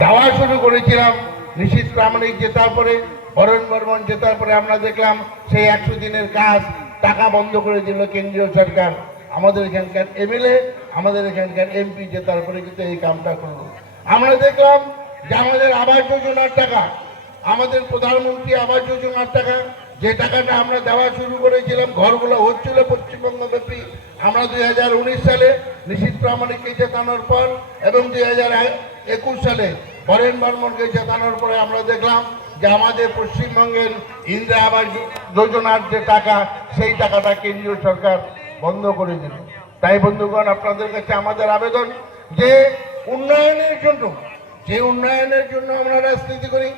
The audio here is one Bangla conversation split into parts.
দেওয়া শুরু করেছিলাম নিশীথ প্রামাণিক জেতার পরে, বরণ বর্মন জেতার পরে আমরা দেখলাম সেই 100 দিনের কাজ টাকা বন্ধ করে দিল কেন্দ্রীয় সরকার। আমাদের এখানকার এমএলএ, আমাদের এখানকার এমপি জেতার পরে কিন্তু এই কামটা করলো। আমরা দেখলাম যে আমাদের আবাস যোজনার টাকা, আমাদের প্রধানমন্ত্রী আবাস যোজনার টাকা, যে টাকাটা আমরা দেওয়া শুরু করেছিলাম, ঘরগুলো হচ্ছিল পশ্চিমবঙ্গ ব্যাপী। আমরা 2019 সালে নিশীথ প্রামাণিককে জেতানোর পর এবং 2021 সালে বরেন বর্মনকে জেতানোর পরে আমরা দেখলাম যে আমাদের পশ্চিমবঙ্গের ইন্দিরা আবাস যোজনার যে টাকা, সেই টাকাটা কেন্দ্রীয় সরকার বন্ধ করে দিল। তাই বন্ধুগণ, আপনাদের কাছে আমাদের আবেদন যে উন্নয়নের জন্য, যে উন্নয়নের জন্য আমরা রাজনীতি করি,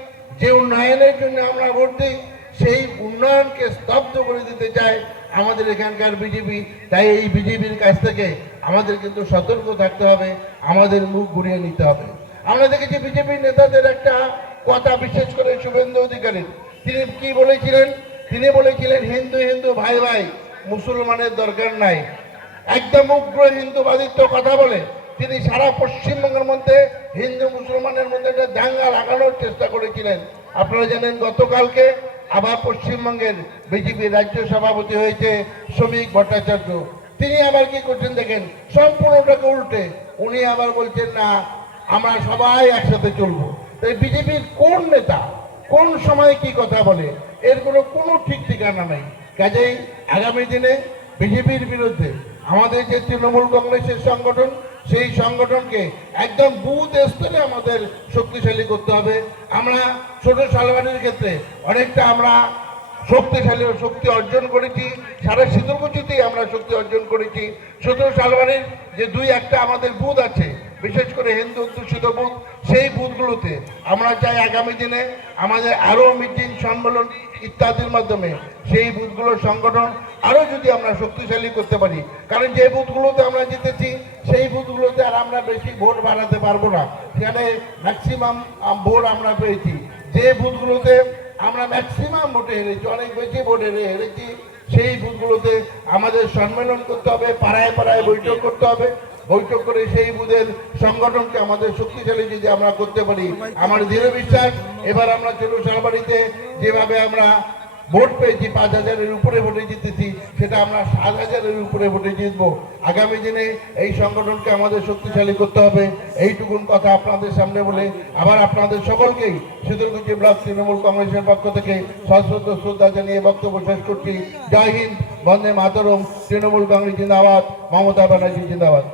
যে উন্নয়নের জন্য আমরা ভোট দিই, সেই উন্নয়নকে স্তব্ধ করে দিতে চায় আমাদের এখানকার বিজেপি। তাই এই বিজেপির কাছ থেকে আমাদের কিন্তু সতর্ক থাকতে হবে, আমাদের মুখ ঘুরিয়ে নিতে হবে। আমরা দেখেছি বিজেপির নেতাদের একটা কথা, বিশেষ করে শুভেন্দু অধিকারী, তিনি কি বলেছিলেন? তিনি বলেছিলেন হিন্দু হিন্দু ভাই ভাই, মুসলমানের দরকার নাই। একদম উগ্র হিন্দুবাদিত্ব কথা বলে তিনি সারা পশ্চিমবঙ্গের মধ্যে হিন্দু মুসলমানের মধ্যে একটা দাঙ্গা লাগানোর চেষ্টা করেছিলেন। আপনারা জানেন গতকালকে আবার পশ্চিমবঙ্গের বিজেপির রাজ্য সভাপতি হয়েছে শ্রমিক ভট্টাচার্য। তিনি আবার কি করছেন দেখেন, সম্পূর্ণটাকে উল্টে উনি আবার বলছেন না আমরা সবাই একসাথে চলবো। তাই বিজেপির কোন নেতা কোন সময় কি কথা বলে এর কোনো ঠিক ঠিকানা নেই। কাজেই আগামী দিনে বিজেপির বিরুদ্ধে আমাদের যে তৃণমূল কংগ্রেসের সংগঠন, সেই সংগঠনকে একদম বুথ স্তরে আমাদের শক্তিশালী করতে হবে। আমরা ছোট সালবানের ক্ষেত্রে অনেকটা আমরা শক্তি অর্জন করেছি, সারা শীতলকুচিতেই আমরা শক্তি অর্জন করেছি। ছোট সালবানের যে 2-1টা আমাদের বুথ আছে, বিশেষ করে হিন্দু অধ্যুষিত বুথ, সেই বুথগুলোতে আমরা চাই আগামী দিনে আমাদের আরও মিটিং, সম্মেলন ইত্যাদির মাধ্যমে সেই বুথগুলোর সংগঠন আরও যদি আমরা শক্তিশালী করতে পারি। কারণ যে বুথগুলোতে আমরা জিতেছি সেই বুথগুলোতে আর আমরা বেশি ভোট বাড়াতে পারবো না, সেখানে ম্যাক্সিমাম ভোট আমরা পেয়েছি। যে বুথগুলোতে আমরা ম্যাক্সিমাম ভোটে হেরেছি, অনেক বেশি ভোটে হেরেছি, সেই বুথগুলোতে আমাদের সম্মেলন করতে হবে, পাড়ায় পাড়ায় বৈঠক করতে হবে। বৈঠক করে সেই বুথের সংগঠনকে আমাদের শক্তিশালী যদি আমরা করতে পারি, আমার দৃঢ় বিশ্বাস এবার আমরা ছোট সালবাড়িতে যেভাবে আমরা ভোট পেয়েছি, 5,000-এর উপরে ভোটে জিতেছি, সেটা আমরা 7,000-এর উপরে ভোটে জিতবো। আগামী দিনে এই সংগঠনকে আমাদের শক্তিশালী করতে হবে। এইটুকুন কথা আপনাদের সামনে বলে আবার আপনাদের সকলকেই শীতলকুচি ব্লক তৃণমূল কংগ্রেসের পক্ষ থেকে সশ্রদ্ধ শ্রদ্ধা জানিয়ে বক্তব্য শেষ করছি। জয় হিন্দ, বন্দে মাতরম, তৃণমূল কংগ্রেস জিন্দাবাদ, মমতা ব্যানার্জি জিন্দাবাদ।